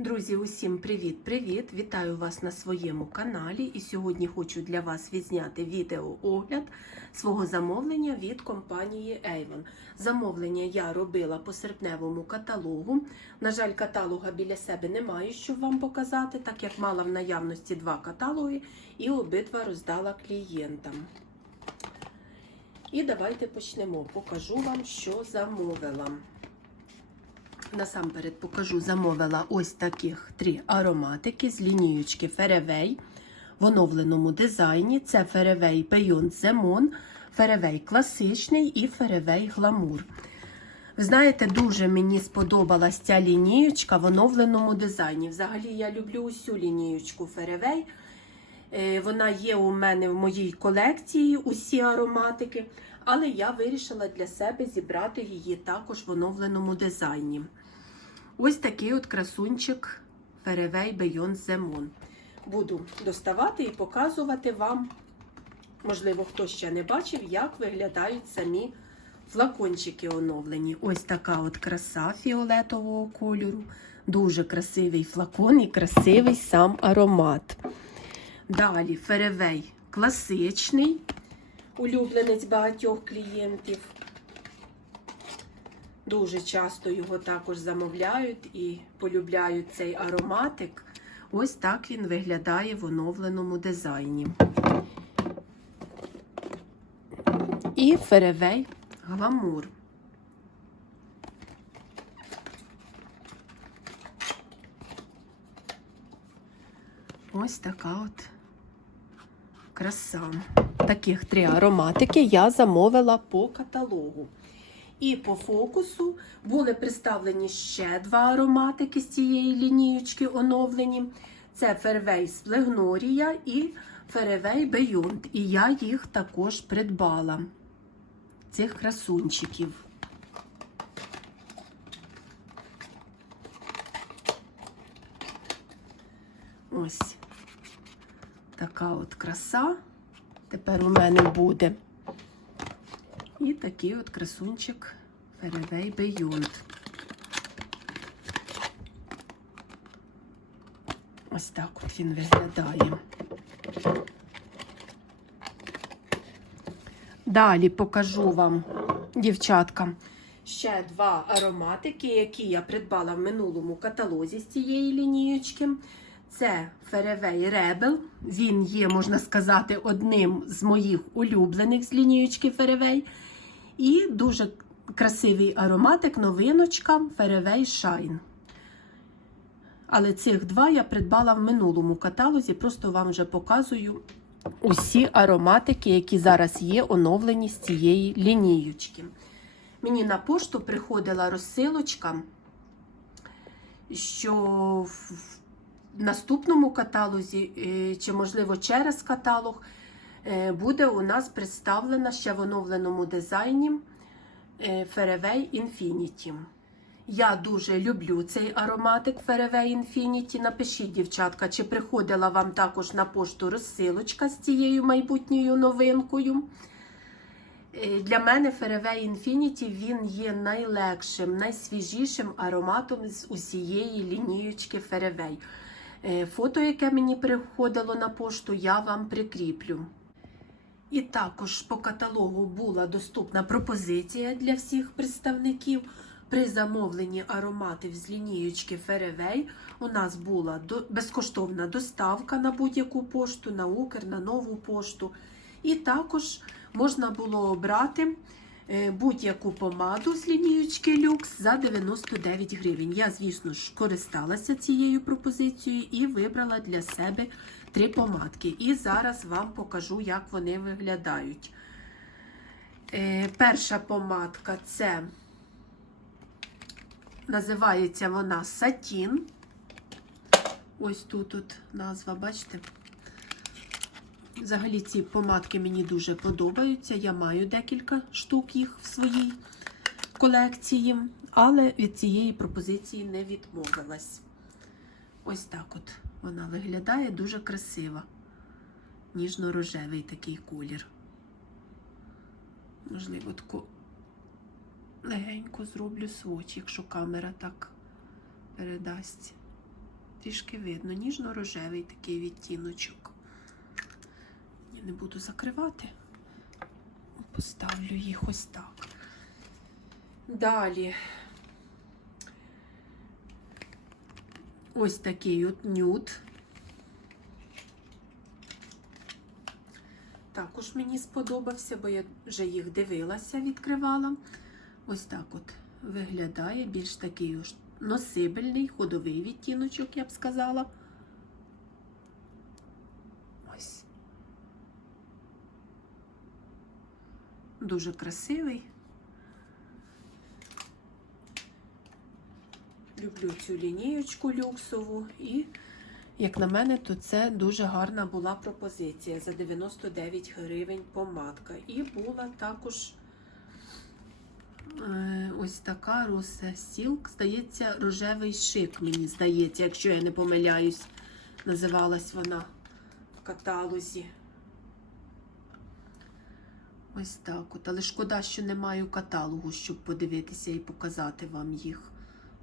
Друзі, усім привіт-привіт! Вітаю вас на своєму каналі. І сьогодні хочу для вас відзняти відеоогляд свого замовлення від компанії Avon. Замовлення я робила по серпневому каталогу. На жаль, каталога біля себе не маю, щоб вам показати, так як мала в наявності два каталоги і обидва роздала клієнтам. І давайте почнемо. Покажу вам, що замовила. Насамперед покажу, замовила ось таких три ароматики з лінієчки Феревей в оновленому дизайні. Це Феревей Beyond Земон, Феревей класичний і Феревей Гламур. Ви знаєте, дуже мені сподобалась ця лінієчка в оновленому дизайні. Взагалі, я люблю усю лінієчку Феревей. Вона є у мене в моїй колекції, усі ароматики. Але я вирішила для себе зібрати її також в оновленому дизайні. Ось такий от красунчик Феревей Beyond Zemon. Буду доставати і показувати вам, можливо, хто ще не бачив, як виглядають самі флакончики оновлені. Ось така от краса фіолетового кольору. Дуже красивий флакон і красивий сам аромат. Далі Феревей класичний улюбленець багатьох клієнтів. Дуже часто його також замовляють і полюбляють цей ароматик. Ось так він виглядає в оновленому дизайні. І феревей гламур. Ось така от краса. Таких три ароматики я замовила по каталогу. І по фокусу були представлені ще два ароматики з цієї лінієчки оновлені. Це Фервей Сплегнорія і Феревей Бейонд. І я їх також придбала, цих красунчиків. Ось така от краса. Тепер у мене буде. І такий от красунчик Феревей Beyond. Ось так от він виглядає. Далі покажу вам, дівчатка, ще два ароматики, які я придбала в минулому каталозі з цієї лінієчки. Це Феревей Ребел. Він є, можна сказати, одним з моїх улюблених з лінієчки Феревей. І дуже красивий ароматик, новиночка Феревей Shine. Але цих два я придбала в минулому каталозі, просто вам вже показую усі ароматики, які зараз є оновлені з цієї лінієчки. Мені на пошту приходила розсилочка, що наступному каталозі, чи, можливо, через каталог, буде у нас представлена ще в оновленому дизайні Феревей Infinity. Я дуже люблю цей ароматик Феревей Infinity. Напишіть, дівчатка, чи приходила вам також на пошту розсилочка з цією майбутньою новинкою. Для мене Феревей Infinity він є найлегшим, найсвіжішим ароматом з усієї лінієчки Феревей. Фото, яке мені приходило на пошту, я вам прикріплю. І також по каталогу була доступна пропозиція для всіх представників. При замовленні ароматів з лінієчки Феревей у нас була безкоштовна доставка на будь-яку пошту, на Укр, на нову пошту. І також можна було обрати будь-яку помаду з лінієчки люкс за 99 гривень. Я, звісно ж, користалася цією пропозицією і вибрала для себе три помадки. І зараз вам покажу, як вони виглядають. Е, перша помадка це називається вона Сатін. Ось тут от назва, бачите? Взагалі ці помадки мені дуже подобаються. Я маю декілька штук їх в своїй колекції, але від цієї пропозиції не відмовилась. Ось так от вона виглядає дуже красиво. Ніжно-рожевий такий колір. Можливо, таку легенько зроблю сводч, якщо камера так передасть. Трішки видно. Ніжно-рожевий такий відтіночок. Не буду закривати. Поставлю їх ось так. Далі. Ось такий от нюд. Також мені сподобався, бо я вже їх дивилася, відкривала. Ось так от виглядає більш такий носибельний, ходовий відтіночок, я б сказала. Ось. Дуже красивий. Люблю цю лінієчку люксову і, як на мене, то це дуже гарна була пропозиція за 99 гривень помадка. І була також е, ось така Роса Сілк, здається, рожевий шик, мені здається, якщо я не помиляюсь, називалась вона в каталозі. Ось так от. Але шкода, що не маю каталогу, щоб подивитися і показати вам їх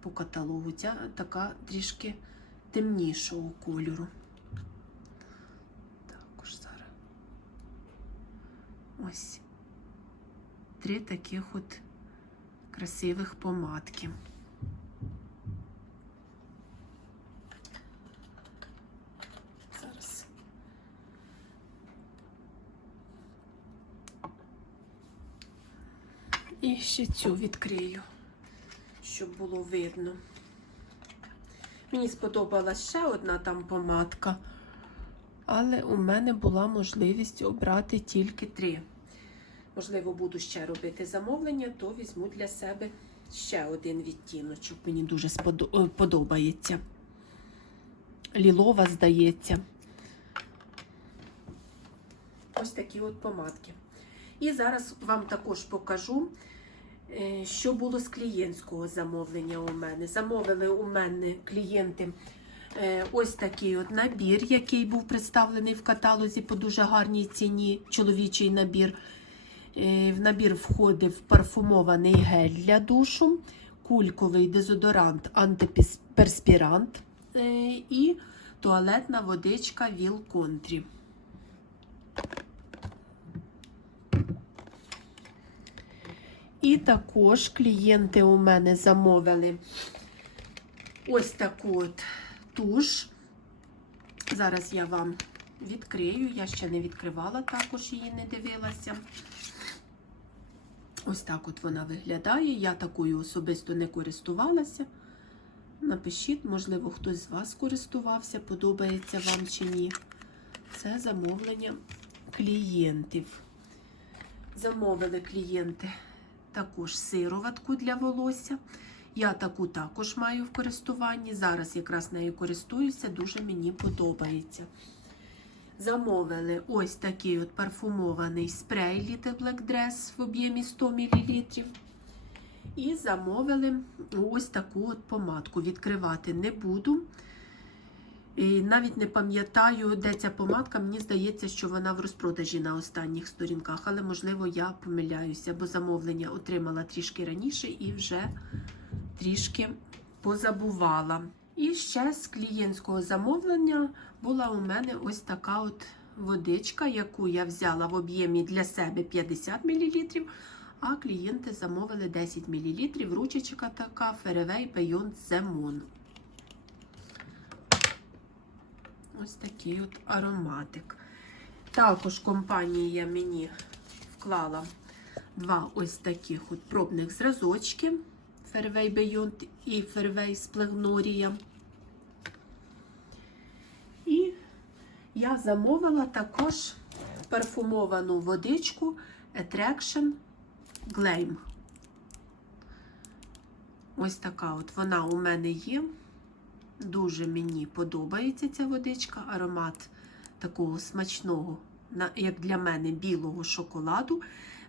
по каталогу. Ця така трішки темнішого кольору. Також зараз. Ось. Три таких от красивих помадки. Зараз. І ще цю відкрию, щоб було видно. Мені сподобалась ще одна там помадка, але у мене була можливість обрати тільки три. Можливо, буду ще робити замовлення, то візьму для себе ще один відтіночок. Мені дуже е, подобається. Лілова, здається. Ось такі от помадки. І зараз вам також покажу, що було з клієнтського замовлення у мене. Замовили у мене клієнти е, ось такий от набір, який був представлений в каталозі по дуже гарній ціні, чоловічий набір. Е, В набір входив парфумований гель для душу, кульковий дезодорант, антиперспірант е, і туалетна водичка Віл Контрі. І також клієнти у мене замовили ось таку от туш. Зараз я вам відкрию, я ще не відкривала, також її не дивилася. Ось так от вона виглядає. Я такою особисто не користувалася. Напишіть, можливо, хтось з вас користувався, подобається вам чи ні. Це замовлення клієнтів. Замовили клієнти також сироватку для волосся. Я таку також маю в користуванні. Зараз якраз нею користуюся, дуже мені подобається. Замовили ось такий от парфумований спрей Little Black Dress в об'ємі 100 мл. І замовили ось таку от помадку. Відкривати не буду. І навіть не пам'ятаю, де ця помадка. Мені здається, що вона в розпродажі на останніх сторінках, але, можливо, я помиляюся, бо замовлення отримала трішки раніше і вже трішки позабувала. І ще з клієнтського замовлення була у мене ось така от водичка, яку я взяла в об'ємі для себе 50 мл, а клієнти замовили 10 мл. Ручечка така Феревей Beyond Zemon. Ось такий от ароматик. Також компанія мені вклала два ось таких от пробних зразочки Fairway Beyond і Fairway Splegnoria. І я замовила також парфумовану водичку Attraction Gleam. Ось така от вона у мене є. Дуже мені подобається ця водичка, аромат такого смачного, як для мене, білого шоколаду.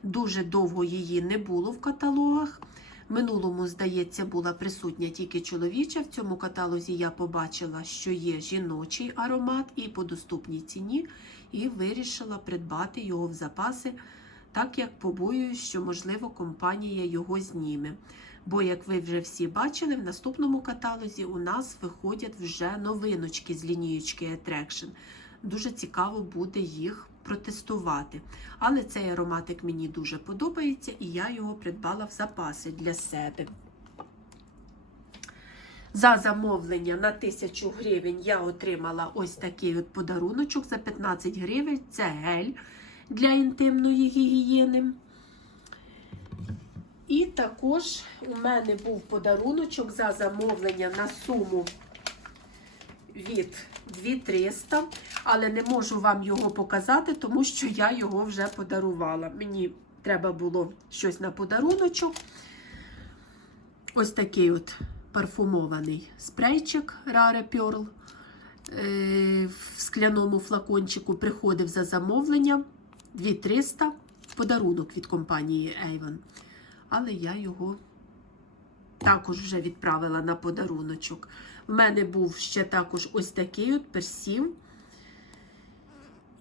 Дуже довго її не було в каталогах. Минулому, здається, була присутня тільки чоловіча. В цьому каталозі я побачила, що є жіночий аромат і по доступній ціні, і вирішила придбати його в запаси, так як побоююсь, що, можливо, компанія його зніме. Бо, як ви вже всі бачили, в наступному каталозі у нас виходять вже новиночки з лінієчки Attraction. Дуже цікаво буде їх протестувати. Але цей ароматик мені дуже подобається, і я його придбала в запаси для себе. За замовлення на 1000 гривень я отримала ось такий от подаруночок за 15 гривень. Це гель для інтимної гігієни. І також у мене був подаруночок за замовлення на суму від 2300, але не можу вам його показати, тому що я його вже подарувала. Мені треба було щось на подаруночок. Ось такий от парфумований спрейчик Rare Pearl е, в скляному флакончику приходив за замовлення 2300 подарунок від компанії Avon. Але я його також вже відправила на подаруночок. В мене був ще також ось такий от персів.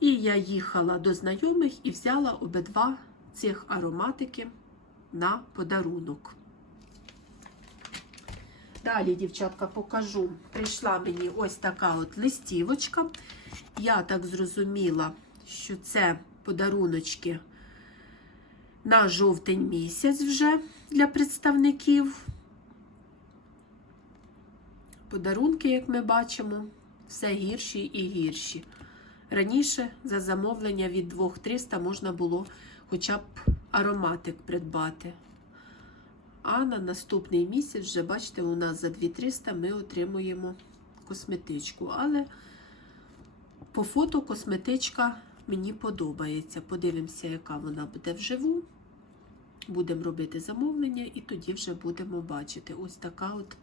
І я їхала до знайомих і взяла обидва цих ароматики на подарунок. Далі, дівчатка, покажу. Прийшла мені ось така от листівочка. Я так зрозуміла, що це подаруночки на жовтень місяць вже для представників. Подарунки, як ми бачимо, все гірші і гірші. Раніше за замовлення від 2300 можна було хоча б ароматик придбати. А на наступний місяць, вже бачите, у нас за 2300 ми отримуємо косметичку. Але по фото косметичка мені подобається. Подивимося, яка вона буде вживу. Будемо робити замовлення, і тоді вже будемо бачити. Ось така от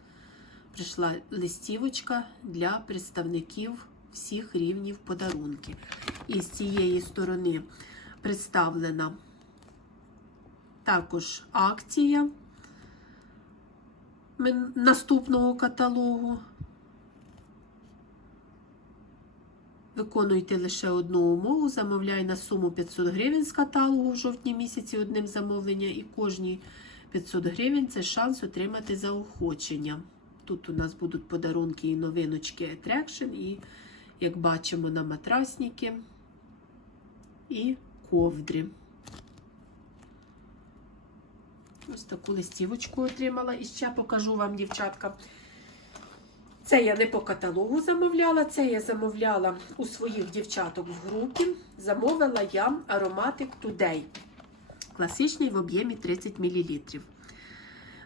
прийшла листівочка для представників всіх рівнів подарунки. І з цієї сторони представлена також акція наступного каталогу. Виконуйте лише одну умову, замовляй на суму 500 гривень з каталогу в жовтні місяці одним замовлення, і кожні 500 гривень це шанс отримати заохочення. Тут у нас будуть подарунки і новиночки Attraction, і, як бачимо, на матрасники і ковдри. Ось таку листівочку отримала. І ще покажу вам, дівчатка. Це я не по каталогу замовляла, це я замовляла у своїх дівчаток в групі. Замовила я ароматик Today. Класичний в об'ємі 30 мл.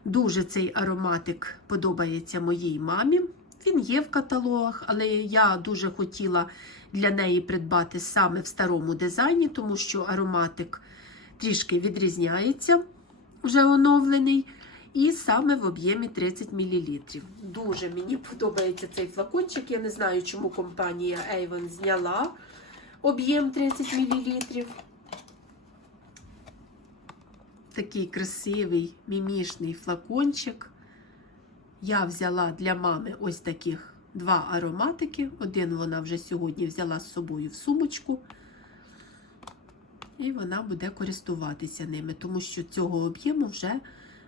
Дуже цей ароматик подобається моїй мамі. Він є в каталогах, але я дуже хотіла для неї придбати саме в старому дизайні, тому що ароматик трішки відрізняється, вже оновлений. І саме в об'ємі 30 мл. Дуже мені подобається цей флакончик. Я не знаю, чому компанія Avon зняла об'єм 30 мл. Такий красивий мімішний флакончик. Я взяла для мами ось таких два ароматики. Один вона вже сьогодні взяла з собою в сумочку. І вона буде користуватися ними, тому що цього об'єму вже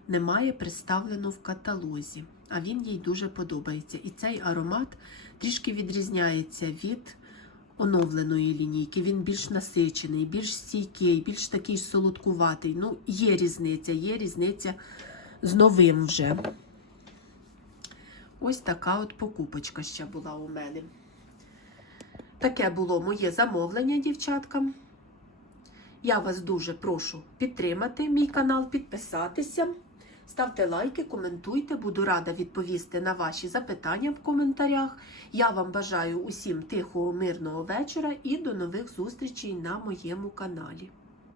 немає представлено в каталозі, а він їй дуже подобається. І цей аромат трішки відрізняється від оновленої лінійки. Він більш насичений, більш стійкий, більш такий солодкуватий. Ну, є різниця, є різниця з новим вже. Ось така от покупочка ще була у мене. Таке було моє замовлення, дівчаткам. Я вас дуже прошу підтримати мій канал, підписатися. Ставте лайки, коментуйте, буду рада відповісти на ваші запитання в коментарях. Я вам бажаю усім тихого, мирного вечора і до нових зустрічей на моєму каналі.